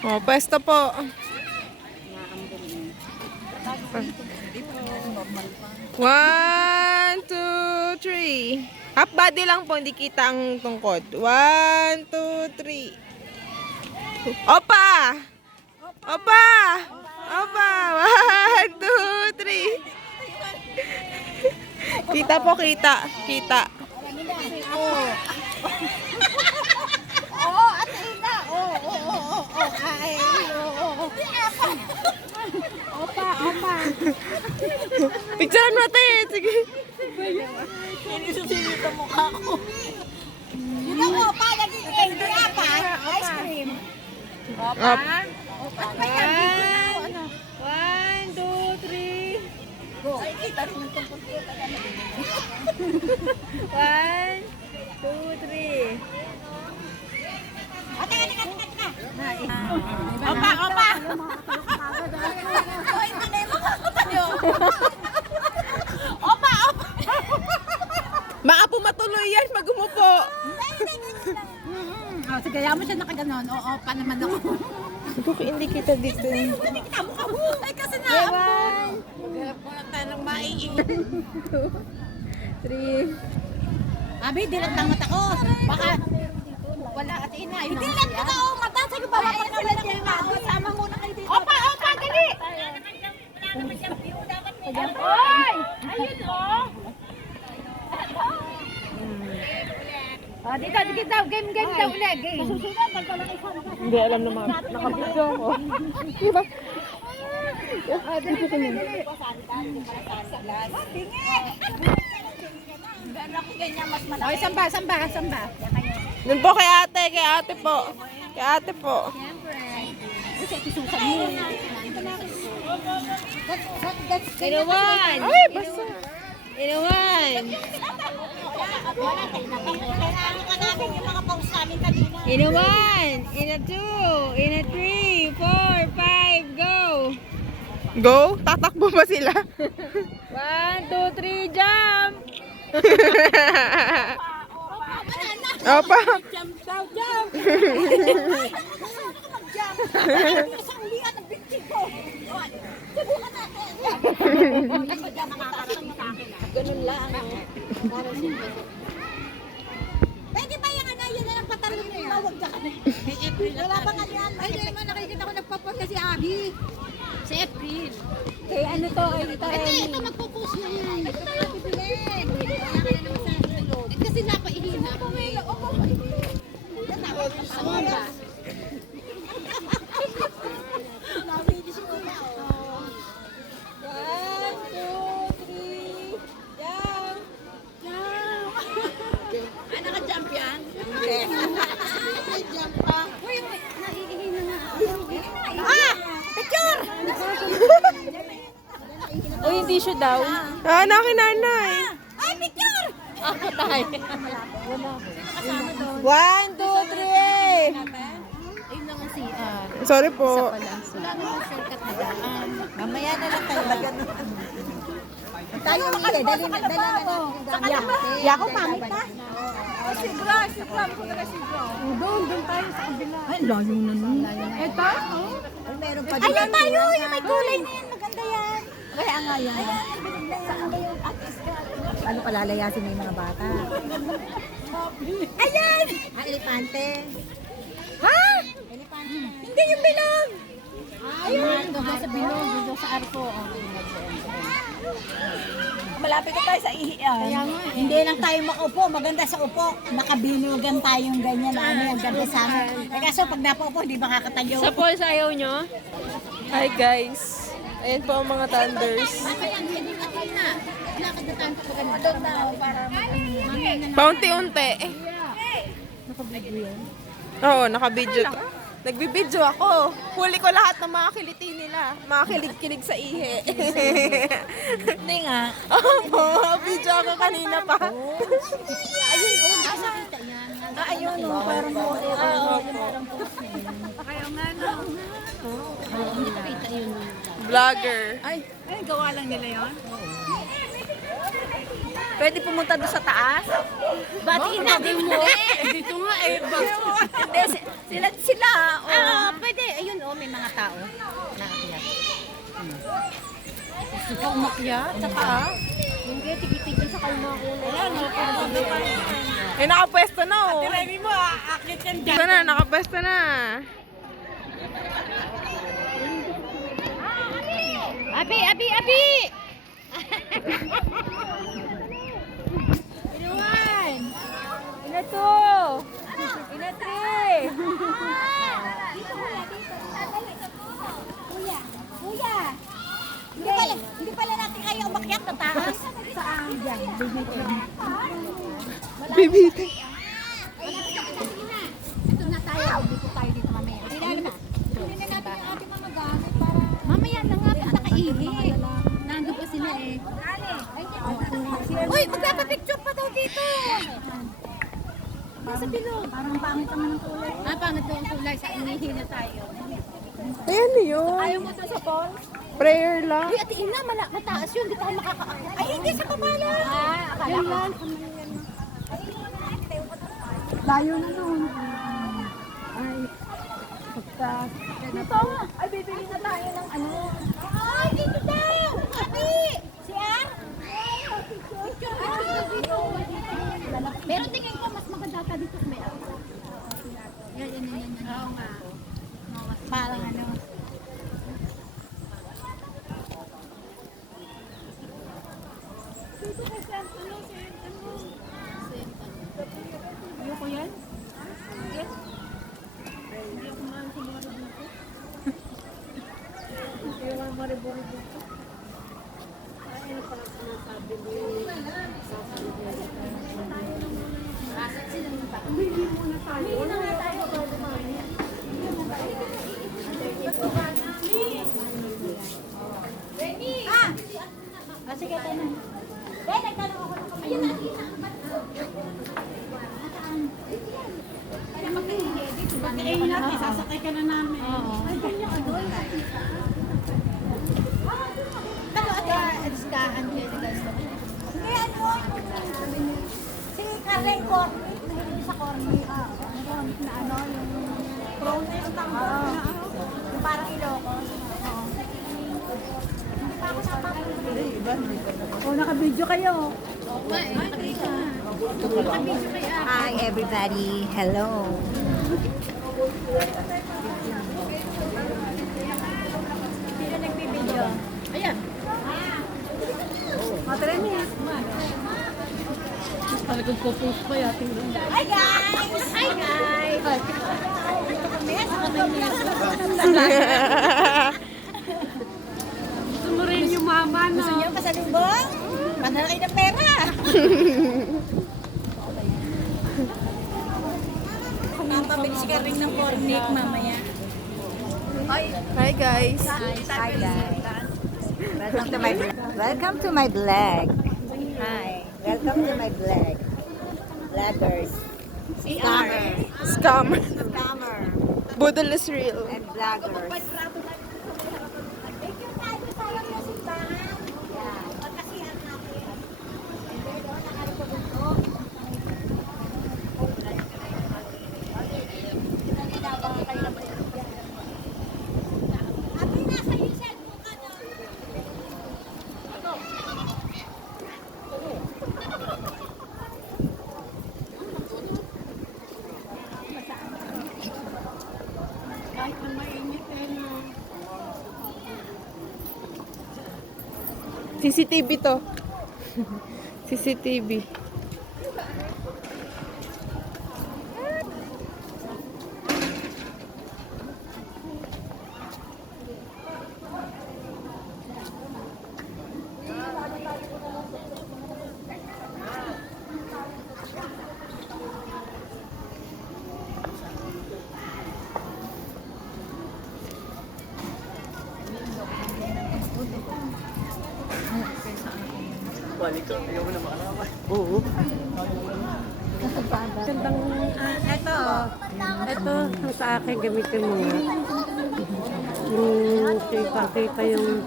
Oh, pwesto po. 1, 2, 3. Half body lang po, hindi kita ang tungkod. 1, 2, 3. Opa! Opa! Opa! 1, 2, 3. Kita po, kita. Kita. Oo, at ina. Oo. Ay, oo. Opa. Picturean mo natin. Sige. Hindi susilip ang mukha ko. Yun ang opa, naging apa? Ice cream. Opa. Ano? 1, 2, 3. Go. Ay, kita rin yung tungkol ko. 1, 2, 3. Ate. Opa. Oh, hindi na yung makakatayo. Opa. Maapo matuloy yan pag umupo. Sige, kaya mo siya nakaganon. Oo, pa naman ako. Bakit hindi kita dito? Hindi kita mukha mo. Ay, kasi na. Maghanap ko lang tayo ng maiingit. 3. Abi, dilat ng mata ko. Baka wala at ina. Hindi lang mata ko. Mata, sige ba? Baka wala ng ina. Sama muna kayo dito. Opa, dali. Oy! Ayun, oh. Dito daw. Game daw ulit. Game. Masusunod, nagkalang isang. Hindi alam naman. Nakabidyo ako. Diba? Dali. Oy, samba. Dun po kay ate po. Kay ate po. Inawan! Ay, basta. Inawan! Inawan! Ina 2! Ina 3! 4! 5! Go! Go? Tatakbo ba sila? 1, 2, 3, jump! Opa. Jump! Isang liat ang binti ko! Subukan natin! Ganun lang. Pwede ba yung yun na lang patalong niya? Huwag ka kami. Wala pa nga yan. Ay, hindi naman nakikita ko nagpapost si Abby. Si April. Kaya ano to? Ito magpo-post na yan. Ito tayo bibilin. Wala ka na naman sa loob. Kasi napaihina ko eh. Opo. Natawag ko sa oras. Nabili si Oma. 1, 2, 3. Jump! Ay, naka-jump yan? Ay, jump pa. Uy, naiihina na. Picture! O yung tissue daw. Ah, nakinanay. Ay, picture! Tayo. 1, 2, 3. Ayun lang ang CR. Sorry po. Wala namang shortcut na daan. Mamaya na lang tayo. Tayo ulit. Dali na natin. Yako, pamit ka? Sigro. Doon tayo sa kabila. Ay, layo na nun. Ito? Meron pa dito. Ayan tayo, yung may kulay na yan. Maganda yan. Kaya nga yan. Saan ba yung artist ka? Ano palalayasin mo yung mga bata? Ayan! Elepante. Ha? Elepante. Hindi yung bilog. Ayun. Doon sa bilog. Doon sa arko. Malapit na tayo sa ihiyan. Kaya nga. Hindi lang tayo makaupo. Maganda sa upo. Nakabinugan tayong ganyan. Ano yung ganda sa amin. Kaso pag napaupo, hindi makakatayo. Sa Paul's ayaw nyo? Hi guys. Ayan po ang mga thunders. Lakad na tayo pa ganun. Doon na para Paunti-unti. Oo, nakabidyo. Nagbibidyo ako. Huli ko lahat ng mga kiliti nila. Mga kilig-kilig sa ihe. Hindi nga. Opo, video ako kanina pa. Ayun, nakita yan. Ayun, parang po. Kaya nga no. Nakita yun. Vlogger. Ay, gawa lang nila yon. Pwede pumunta doon sa taas? Batiin natin mo. Dito nga eh. Hindi, sila. Ah, pwede. Ayun, may mga tao. Naakyat. Gusto ka umakyat sa taas? Hindi, tigi-tigi sa kalma ko. Ayan, nakapwesto pa yan. Eh, nakapwesto na, oh. Tiremi mo, aakit yan dyan. Ito na, nakapwesto na. Abi! Inuwan! Ina 2! Ina 3! Kuya! Hindi pala natin kayo umakyat na taas. Saan? Diyan. Bibiti. Ito na tayo. Dito tayo dito mamaya. Hindi na natin yung ating mga gamit para... Mamaya na nga pag nakaihi. Nandun pa sila eh. Uy, magpapapicture pa daw dito. Nasa bilog. Parang pangit naman ang kulay. Pangit daw ang kulay. Sa inihi na tayo. Ayan yun. Ayaw mo ito sa phone? Prayer lang. Uy, Ate Ina, mataas yun. Di tayo makakaakyat. Ay, hindi sa pamala. Akala ko. Layo na nun. Ay, pagka... Dito. Ay, bibili na tayo ng ano. Ay, dito daw. Abi. Siya? Pero tingin ko mas maganda ka dito sa may ako. Yan. Oo nga. Parang ano. Ayoko yan. Sige, tayo na. Nagtanong ako ng kamay. Ayun na, Pagkain natin, sasakay ka na namin. Oo. Ano ate? Diskahan kayo ni guys. Hindi, ano? Si Karen Corny. Nahilig sa Corny. Na ano, yung prone yung tango. Yung parang Ilocos. Hindi pa ako napapagod. Naka-video kayo. Hi everybody. Hello. Sino nagbibideo? Ayan. Matremi. Talagang po-post pa yating doon. Hi guys! Hi guys! Gusto mo rin yung mama, no? Gusto niyo pasalubong? Padala kayo ng pera. Pabili ka rin ng cornic mamaya. Hi, guys. Hi guys. Welcome to my vlog. Hi. Welcome to my vlog. Vloggers. Scammer. Scammer. Scammer. Budol is real. And vloggers. Kahit na mainit eh, no? CCTV to. CCTV. Oo. Gandang, ito ang sa akin, gamitin mo nga. Yung kita yung